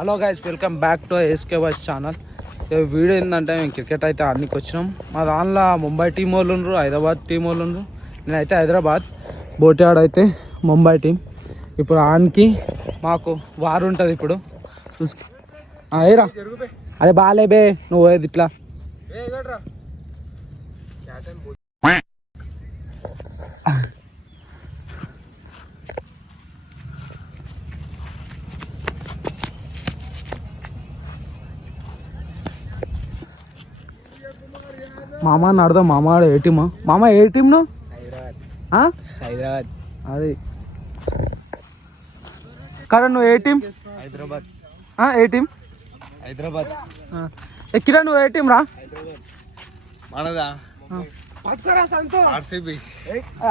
Hello guys, welcome back to SK voice channel. Video ఏంటంటే మేము cricket అయితే ఆడడానికి వచ్చినాం. మా దానిలో ముంబై టీం వాళ్ళు ఉన్నారు, హైదరాబాద్ టీం వాళ్ళు ఉన్నారు. నేనైతే హైదరాబాద్, బోటియాడ్ అయితే ముంబై టీం. ఇప్పుడు ఆనికి మాకు వారు ఉంటుంది. ఇప్పుడు చూసుకో ఏరా, అదే బాగాలే బే, నువ్వు పోయేది ఇట్లా. మామ అర్థం, మామ ఏ టీమా? మామ ఏ టీం నువ్వు? హైదరాబాద్. అది కదా, నువ్వు ఏ టీం? హైదరాబాద్. ఏ టీం? హైదరాబాద్. ఎక్కిరా, నువ్వు ఏ టీం రా? మనదా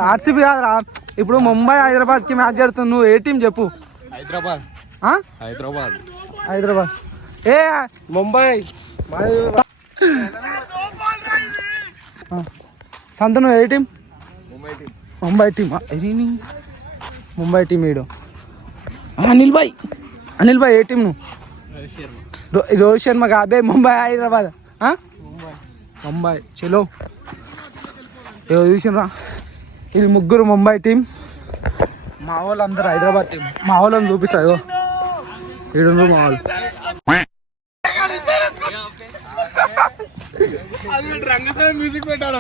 ఆర్సీబీ కాదురా. ఇప్పుడు ముంబై హైదరాబాద్ కి మ్యాచ్ జరుగుతుంది, నువ్వు ఏ టీం చెప్పు? హైదరాబాద్. హైదరాబాద్. హైదరాబాద్. ఏ ముంబై. సంత నువ్వు ఏ team? Mumbai team. Mumbai team. Mumbai team. వీడు అనిల్ భాయ్ ఏ టీం నువ్వు? రోహిత్ శర్మ కాదే, ముంబై హైదరాబాద్. ముంబై చలో. ఏదో చూసినరా, ఇది ముగ్గురు ముంబై టీం, మా వాళ్ళు అందరు హైదరాబాద్ టీం. మా వాళ్ళని చూపిస్తారు, ఈడు మా వాళ్ళు. మ్యూజిక్ పెట్టాడు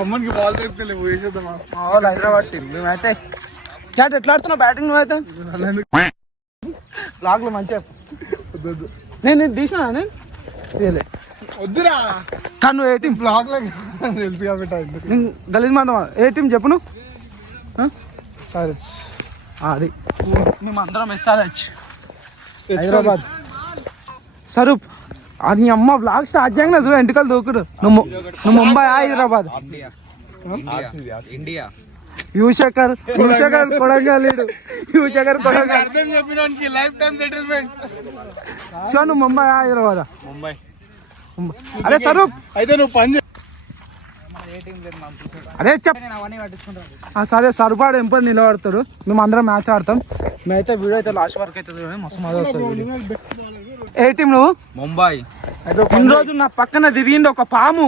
అమ్మకి బాల్ తెప్పితే వేసేద్దామా? మా వాళ్ళు హైదరాబాద్ టీం. మేమైతే చాట్ ఎట్లా ఆడుతున్నావు బ్యాటింగ్? నువ్వైతే లాగ్లో మంచిగా నేను తీసినా, నేను తీయలే. వద్దురా కానీ నువ్వు ఏ టీం? బ్లాగ్ లో తెలుసు కాబట్టి నేను గలీజ్ మాట. ఏ టీం చెప్పు నువ్వు? సరే, అది మేము అందరం ఎస్ఆర్హెచ్ హైదరాబాద్. స్వరూప్ అది అమ్మ బ్లాగ్ స్టార్ట్ చేయగా చూడు, ఎంటికలు దూకుడు. నువ్వు Mumbai Hyderabad. India. Yuvashekar Kodangal. Yuvashekar Kodangal. Life time settlement. So నువ్వు ముంబై హైదరాబాద్? ముంబై. అరే స్వరూప్, అయితే నువ్వు పని అరే చెప్. సరే, సరిపాడు ఎంపని నిలబడతాడు. మేము అందరం మ్యాచ్ ఆడతాం. మేమైతే వీడియో అయితే లాస్ట్ వరకు అయితే మస్తు మజా వస్తుంది. ఏ టీం నువ్వు? ముంబై. ఇన్ని రోజులు నా పక్కన తిరిగింది ఒక పాము.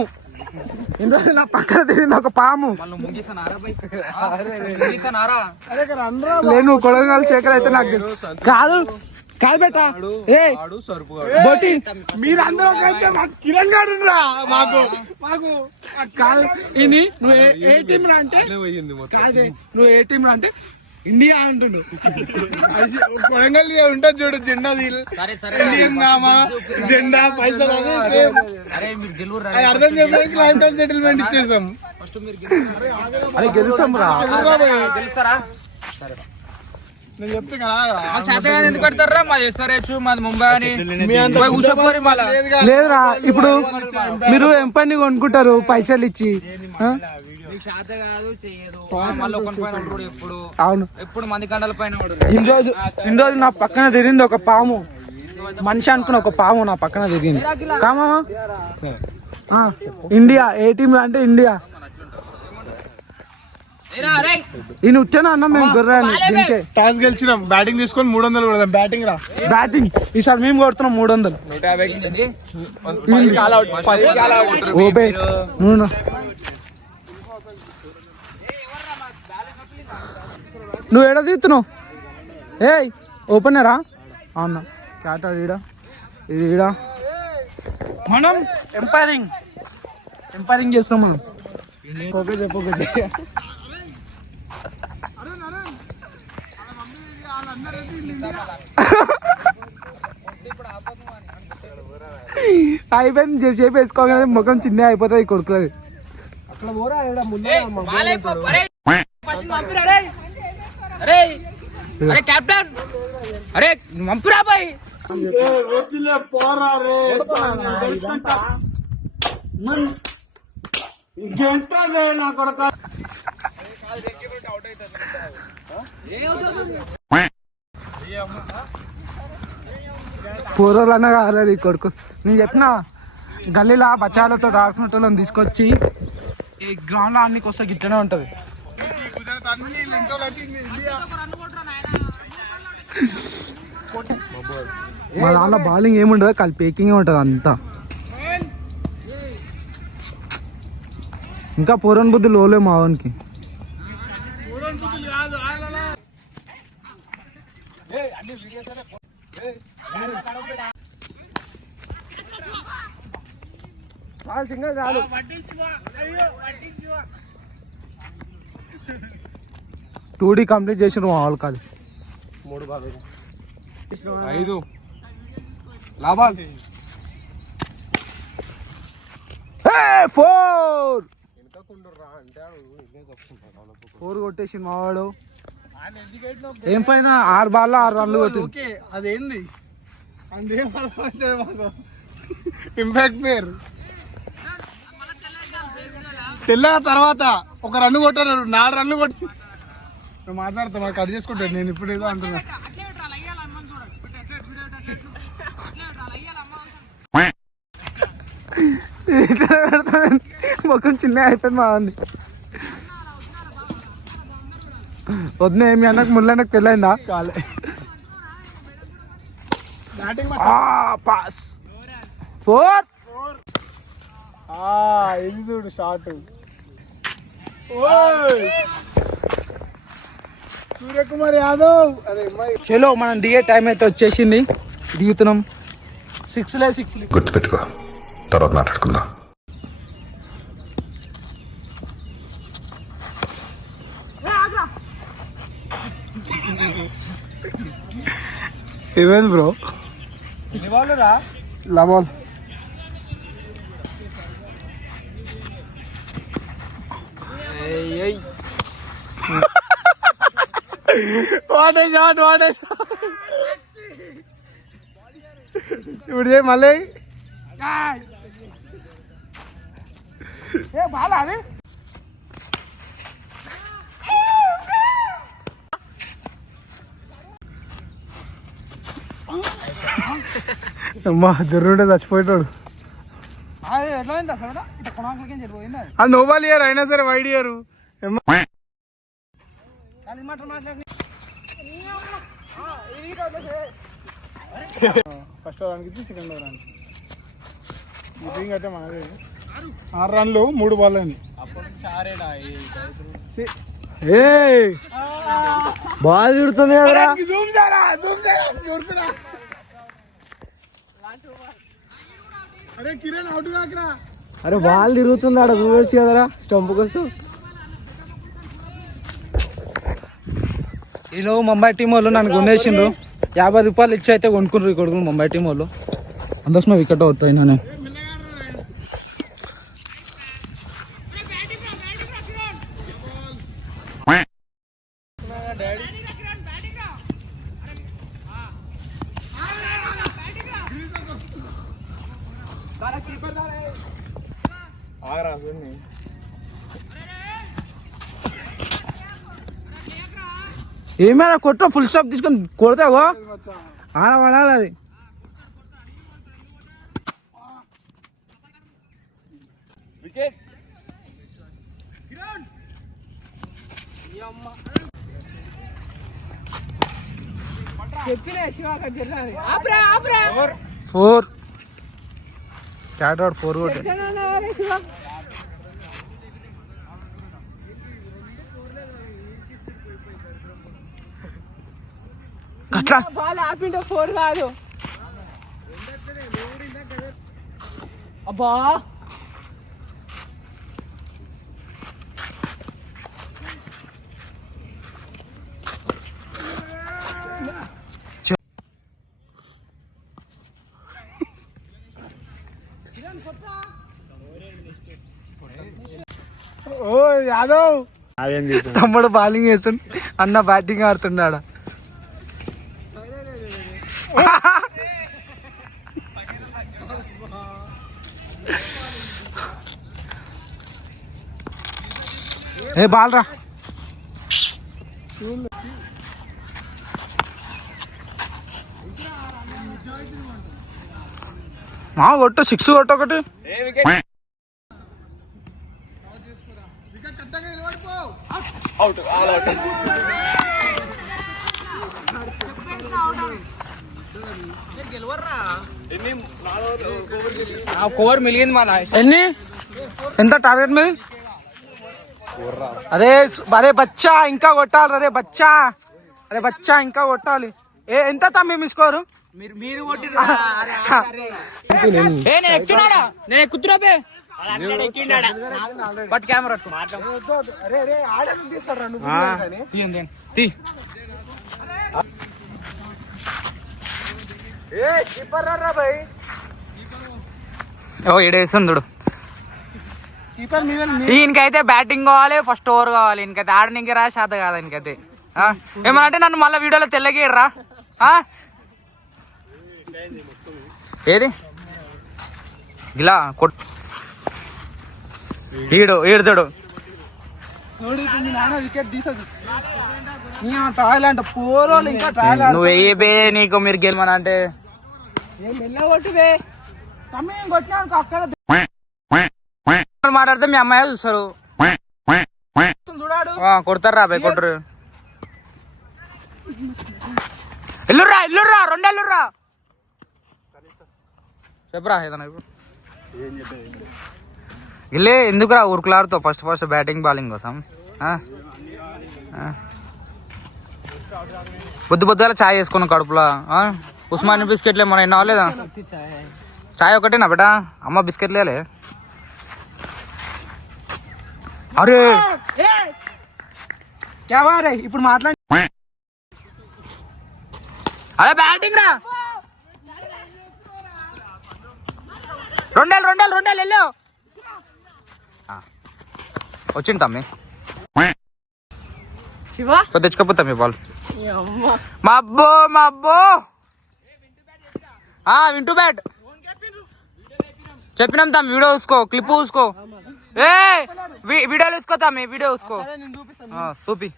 లేను కొడంగల్ శేఖర్ అయితే నాకు తెలుసు. కాదు బెట్ట, మీరందరూ కిరణ్ గారు మాకు కాదు. ఇని నువ్వు ఏ టీం రా అంటే, కాదే నువ్వు ఏ టీం రా అంటే ఇండియా అంటుండు. కొడంగల్ ఉంటుంది చూడు, జెండా ఇండియన్ జెండా పైసలు అర్థం చెప్పడానికి లైఫ్ టైం సెటిల్మెంట్ ఇచ్చేసాం. అది గెలుస్తాం రా. నేను చెప్తే కదా ఎందుకు పెడతారా? మాది ఎస్ఆర్హెచ్, మాది ముంబై అని. లేదురా, ఇప్పుడు మీరు ఎంపని కొనుక్కుంటారు పైసలు ఇచ్చి. అవును, ఎప్పుడు మంది కండల పైన. ఇన్ని రోజు నా పక్కన తిరిగింది ఒక పాము. మనిషి అనుకున్న ఒక పాము నా పక్కన తిరిగింది. కామా ఇండియా ఏ టీం అంటే ఇండియా. ఈయన వచ్చాను అన్న, మేము గుర్రాన్ని టాస్ గెలిచినాం. బ్యాటింగ్ తీసుకొని 300 కొడదాం. బ్యాటింగ్ రా, బ్యాటింగ్ ఈసారి మేము కొడుతున్నాం 300. ఓబే నువ్వు ఎడ తీస్తున్నావు? ఏయ్ ఓపెనరా అన్న, క్యాట్ ఈడ ఈడ. మనం ఎంపైరింగ్ చేస్తాం మనం. అయిపోయింది, చేసేపు వేసుకోగానే ముఖం చిన్న అయిపోతుంది కొడుకులది. అక్కడ పోరా, కెప్టెన్. అరే పంపురా బాయ్. పూర్వలన్నా కాలేదు ఈ కొడుకు. నేను చెప్పిన గల్లీలో బచ్చాలతో ఆడుకునేటోళ్ళని తీసుకొచ్చి ఈ గ్రౌండ్లో అన్నికి వస్తే గిట్టనే ఉంటుంది. అన్ని లింటోలు అయితే ఇండియా. మా దాంట్లో బౌలింగ్ ఏముండదు, కలిపి పేకింగ్ ఉంటుంది అంతా. ఇంకా పూరన్ బుద్ధి లోలే మా వానికి. చాలు 2D కంప్లీట్ చేసిన మా వాళ్ళు కాదు. 5 లాభాలు 4 కొట్టేసి మావాడు. ఏం పైన 6 బాల్ 6 రన్లు కొట్టింది. ఓకే అదేంది అందేం ఇంపాక్ట్ పేరు తెల్ల తర్వాత 1 రన్ను కొట్టారు, 4 రన్లు కొట్టి మాట్లాడతా మాకు కట్ చేసుకుంటాడు. నేను ఇప్పుడు ఏదో అంటున్నా. మొక్కం చిన్న అయిపోయింది మా ఉంది. వద్దు మీ అన్నకు ముళ్ళన్నకు పెళ్ళైందా? కాలే పాస్ 4. ఇది చూడు షార్ట్. సూర్యకుమార్ యాదవ్. అరే చలో మనం దిగే టైం అయితే వచ్చేసింది, దిగుతున్నాం. 6 గుర్తుపెట్టుకో, తర్వాత మాట్లాడుకుందాం. ఏమైంది బ్రో? లబాల్ వాట్ ఏ షాట్. ఇప్పుడు మళ్ళీ అమ్మా జర్రుంటే చచ్చిపోయాడు. అది నోబాల్ ఇయర్ అయినా సరే వైడ్ ఇయర్. ఫస్ట్ ఓవర్ అనిపించి సెకండ్ ఓవర్ అని అయితే మనది 6 రన్లు 3 బాల్ అని. బాగా తిరుగుతుంది కదరా. అరే కిరణ్ అవుట్ కాకరా. అరే బాల్ తిరుగుతుంది ఆడ చూడొచ్చు కదరా స్టంప్ కోసం. ఈలో ముంబై టీం వాళ్ళు నన్ను కొనేసిండ్రు. 50 రూపాయలు ఇచ్చి అయితే కొనుక్కున్నారు ఈ కొడుకుని ముంబై టీం వాళ్ళు. అందుకోసం వికెట్ అవుతాయి. నేను ఏమైనా కొట్ట ఫుల్ స్టాప్ తీసుకొని కొడతావో ఆడ పడాలి అది. ఫోర్ క్యాట్ అవుట్ 4 కొట్టే. అట్లా 4 కాదు అబ్బా. ఓ యాదవ్ తమ్ముడు బౌలింగ్ వేస్తుండు, అన్న బ్యాటింగ్ ఆడుతున్నాడు. ఏ బాల్ రా. మా కొట్టు 6 కొట్టు ఒకటి. కోర్ మిలిగింది మన ఎన్ని ఎంత టార్గెట్ మీద? అరే అరే బచ్చా ఇంకా కొట్టాలి, అరే బచ్చా, అరే బచ్చా ఇంకా కొట్టాలి. ఎంత తమ్మి మీ స్కోరు? మీరు నేను ఎక్కుతున్నాడా, నేను ఎక్కుతున్నా బే. పట్టు కెమెరా తీ. ఓ ఏడేస్తుంది చూడు. ఈయనకైతే బ్యాటింగ్ కావాలి, ఫస్ట్ ఓవర్ కావాలి. ఈయనకైతే ఆడనికి రా శాత కాదు ఈయనకైతే. ఏమనంటే నన్ను మళ్ళీ వీడియోలో తెల్లగీర్రా. ఏది ఇలా కొట్ ఈడుతాడు. వికెట్ తీసదు ట్రాయల్ అంట పోరోళ్ళు, ఇంకా ట్రాయల్. నువ్వు వెయ్యి బే, నీకు మీరు గెలమని అంటే కొట్టుబే తమ్మి కొట్టినా అక్కడ మాట్లాడితే మీ అమ్మాయి చూస్తారు. చూడాడు కొడతారు రా బే, కొట్టరు. ఎల్లుర్రా ఎల్లుర్రా, రెండు ఎల్లుర్రా. చెప్పరా ఏదన్నా ఇల్లే ఎందుకురా ఊరుకులాడుతావు ఫస్ట్ బ్యాటింగ్ బాలింగ్ కోసం. బొద్దుల చాయ్ వేసుకున్న కడుపులా. ఉస్మాని బిస్కెట్లు ఏమన్నా ఎన్నో లేదా? చాయ్ ఒకటేనా బేటా? అమ్మ బిస్కెట్లే. అరే ఇప్పుడు మాట్లాడి అరే బ్యాటింగ్ రా. రెండేళ్ళు వెళ్ళు. వచ్చింది తమ్మి, శివ తెచ్చుకోపోతా మీ బాల్. మా అబ్బో వింటూ బ్యాట్ చెప్పినాం తమ్మి. వీడియో చూసుకో, క్లిప్ చూసుకో. ఏ వీడియోలు చూసుకో తమ్మి, వీడియో చూసుకో. చూపి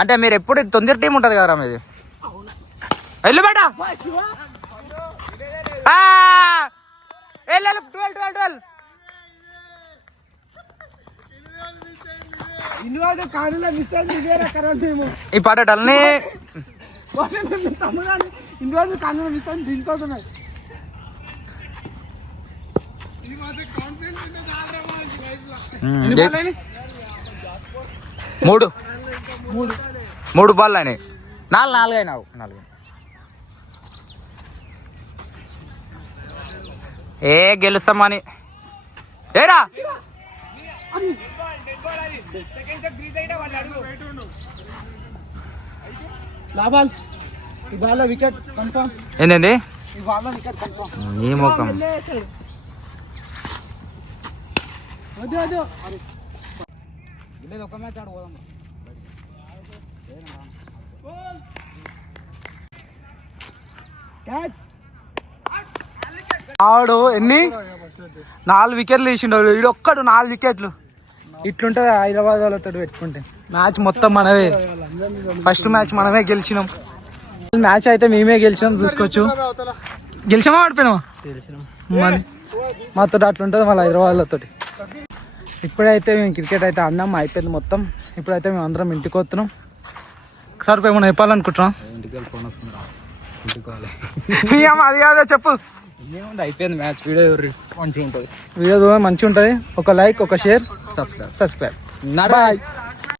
అంటే మీరు ఎప్పుడు తొందర టీం ఉంటది కదరా మీది. వెళ్ళు బేటా. 12 ఈ పాటల్ని మూడు బాల్ అయినాయి. నాలుగు అయినావు. గెలుస్తామని ఏరా. లాభాల్ ఇవాళ వికెట్ కన్ఫర్మ్. ఏంటండి ఇవాళ వికెట్ కన్ఫర్మ్. నీ ముఖం ఒక మ్యాచ్ ఆడబోదాం. ఆడు ఎన్ని 4 వికెట్లు తీసిండు వీడు ఒక్కడు. 4 వికెట్లు ఇట్లుంటది హైదరాబాద్ వాళ్ళతో పెట్టుకుంటే. మ్యాచ్ మొత్తం మనమే, ఫస్ట్ మ్యాచ్ మనమే గెలిచినాం. మ్యాచ్ అయితే మేమే గెలిచినాం, చూసుకోవచ్చు. గెలిచామా ఆడిపోయినామా మరి మాతో అట్లుంటుంది మళ్ళీ హైదరాబాద్లతో. ఇప్పుడైతే మేము క్రికెట్ అయితే ఆడినాం, అయిపోయింది మొత్తం. ఇప్పుడైతే మేము అందరం ఇంటికి వస్తున్నాం. ఒకసారి ఏమన్నా చెప్పాలనుకుంటున్నాం. అది కాదో చెప్పు. అయిపోయింది మ్యాచ్. వీడియో మంచిగా ఉంటుంది. వీడియో మంచిగా ఉంటుంది. ఒక లైక్, ఒక షేర్, సబ్స్క్రైబ్. బాయ్.